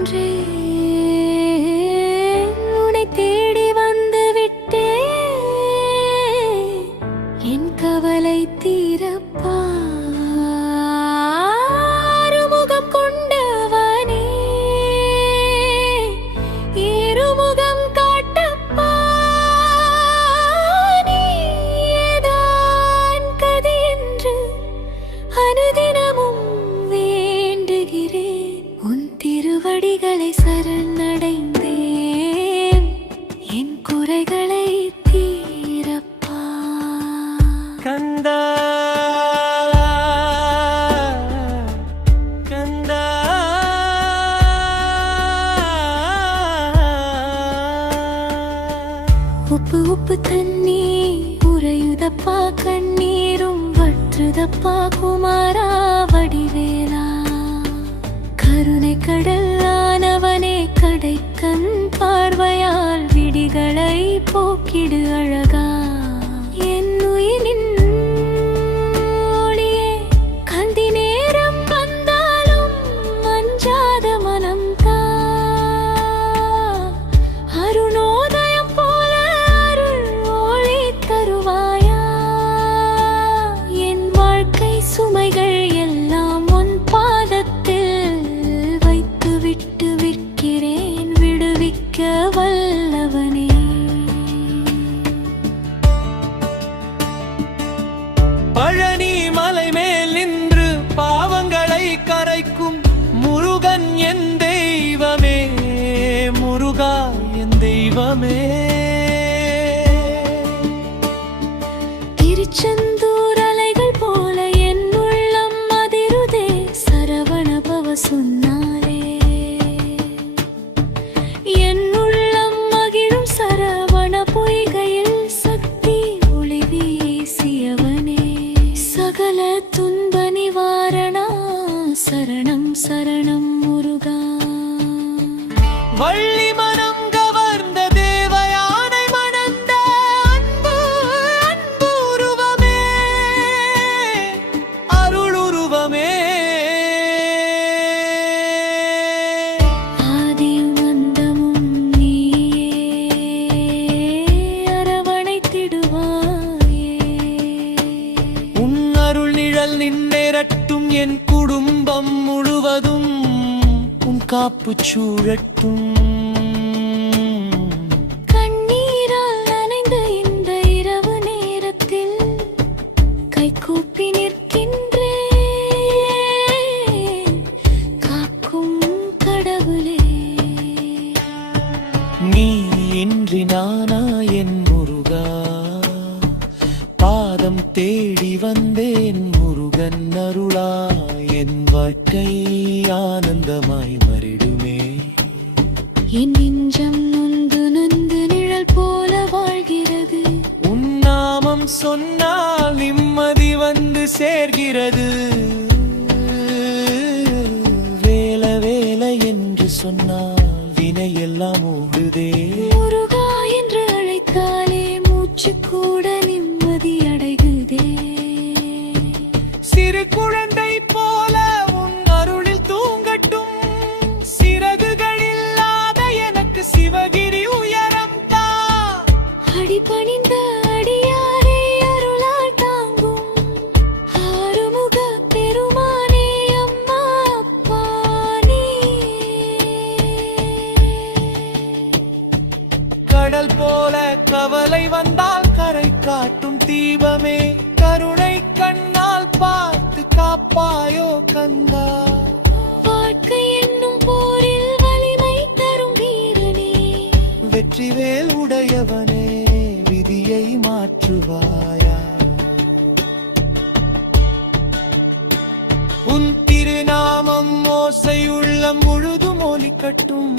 நின்றேன், உன்னை தேடி வந்து விட்டேன். என் கவலை தீரப்பா, ஆறுமுகம் கொண்டவனே, இருமுகம் காட்டப்பா. நீதான் கதி என்று அனுதினமும் வேண்டுகிறேன். உன் திருவடிகளை சரணடைந்தேன், என் குறைகளை தீரப்பா. கந்தா கந்தா உப்பு உப்பு தண்ணி உறையுதப்பா, கண்ணீரும் வற்றுதப்பா. குமாரா வடிவேலா, கருணை கடலானவனே, கடைக்கண் பார்வையால் விடிகளை போக்கிடு அழகா. என் உயிரின் ஒளியே, கந்தி நேரம் வந்தாலும் அஞ்சாத மனம் தா. அருணோதயம் போல அருள் ஒளி தருவாயா. என் வாழ்க்கை சுமைகள் எல்லாம் உன் பாதத்தில் வைத்து விட்டு விற்கிறேன், விடுவிக்க வல்லவனே. பழனி மலை மேல் நின்று பாவங்களை கரைக்கும் முருகன் என் தெய்வமே, முருகா என் தெய்வமே. திருச்செந்தூர் அலைகள் போல என் உள்ளம் அதிருதே, சரவண பவ சொன்னாலே. என் உள்ளம் மகிழும் சரவண பொய்கையில் சக்தி ஒளி வீசியவனே. சகல துன்ப நிவாரணா, சரணம் சரணம் முருகா. வள்ளி மனம் கவர்ந்த தேவயானை மணந்த அன்பு அன்பு உருவமே, அருளுருவமே. ஆதியும் அந்தமும் நீயே, அரவணைத்திடுவாயே. உன் அருள் நிழல் நின்றேறட்டும், என் குடும்பம் முழுவதும் உன் காப்பு சூழட்டும். கண்ணீரால் நனைந்த இந்த இரவு நேரத்தில் கைகூப்பி நிற்கின்றேன், காக்கும் கடவுளே. நீ இன்றி நானா என் முருகா, பாதம் தேடி வந்தேன் முருகன் அருளா. என் வாழ்க்கை ஆனந்தமாய் மறிடுமே. என் நெஞ்சம் நொந்து நொந்து நிழல் போல வாழ்கிறது. உன் நாமம் சொன்னால் நிம்மதி வந்து சேர்கிறது. வேல வேல என்று சொன்னால் வினையெல்லாம் ஓடுதே. முருகா என்று அழைத்தாலே மூச்சு கூட நிம்மதி அடைகுதே. சிறு குழந்தை போல உன் அருளில் தூங்கட்டும், சிறகுகள் இல்லாத எனக்கு சிவகிரி உயரம் தா. அடிபணிந்த அடியாரை அருளால் தாங்கும் ஆறுமுக பெருமானே, அம்மா அப்பா நீ. கடல் போல கவலை வந்தால் கரை காட்டும் தீபமே, கருணை கண்ணால் பார்த்து காப்பாயோ கந்தா. வாழ்க்கை என்னும் போரில் வலிமை தரும் வீரனே, வெற்றிவேல் உடையவனே, விதியை மாற்றுவாயா. உன் திருநாமம் ஓசை உள்ளம் முழுதும் ஒலிக்கட்டும்,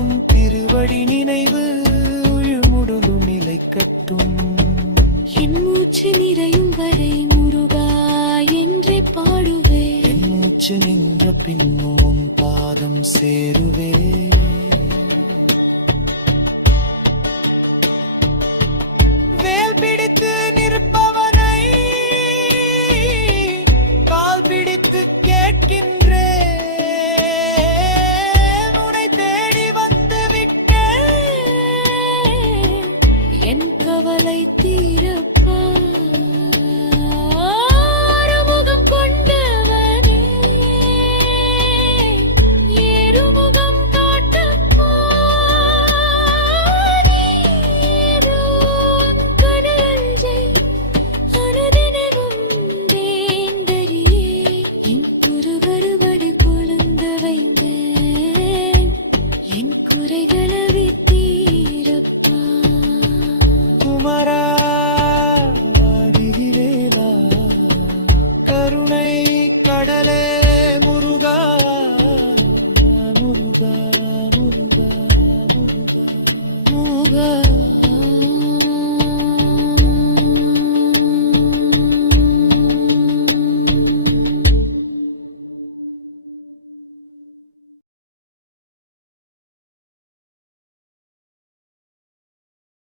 உன் திருவடி நினைவு முழுமுடலும் நிலைக்கட்டும். என் மூச்சு நிறையும் வரை முருகா என்றே பாடுவே. என் மூச்சு நின்ற பின்னும் உன் பாதம் சேருவே. வேல் பிடித்து நிற்பவனை கால் பிடித்து கேட்கின்றேன், உன்னை முருகா